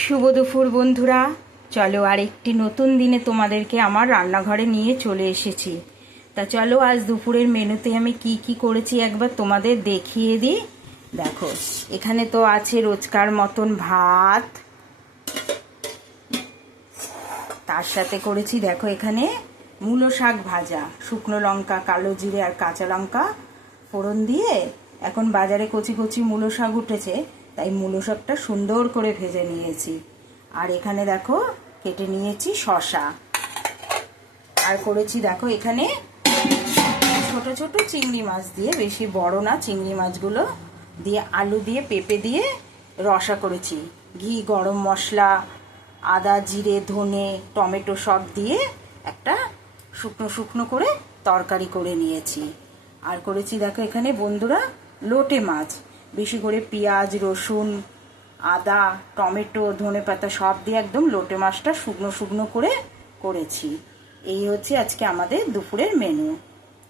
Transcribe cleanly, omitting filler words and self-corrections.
শুভ দুপুর বন্ধুরা, চলো আর একটি নতুন দিনে তোমাদেরকে আমার রান্নাঘরে নিয়ে চলে এসেছি। তা চলো আজ দুপুরের মেনুতে আমি কি কি করেছি একবার তোমাদের দেখিয়ে দিই। দেখো, এখানে তো আছে রোজকার মতন ভাত, তার সাথে করেছি দেখো এখানে মূলো শাক ভাজা, শুকনো লঙ্কা, কালো জিরে আর কাঁচা লঙ্কা ফোড়ন দিয়ে। এখন বাজারে কচি কচি মূলো শাক উঠেছে, তাই মূলো শাকটা সুন্দর করে ভেজে নিয়েছি। আর এখানে দেখো কেটে নিয়েছি শসা, আর করেছি দেখো এখানে ছোট ছোট চিংড়ি মাছ দিয়ে, বেশি বড় না, চিংড়ি মাছগুলো দিয়ে আলু দিয়ে পেঁপে দিয়ে রসা করেছি। ঘি, গরম মশলা, আদা, জিরে, ধনে, টমেটো সব দিয়ে একটা শুকনো শুকনো করে তরকারি করে নিয়েছি। আর করেছি দেখো এখানে বন্ধুরা লোটে মাছ, বেশি করে পেঁয়াজ, রসুন, আদা, টমেটো, ধনেপাতা সব দিয়ে একদম লোটে মাছটা শুকনো শুকনো করে করেছি। এই হচ্ছে আজকে আমাদের দুপুরের মেনু।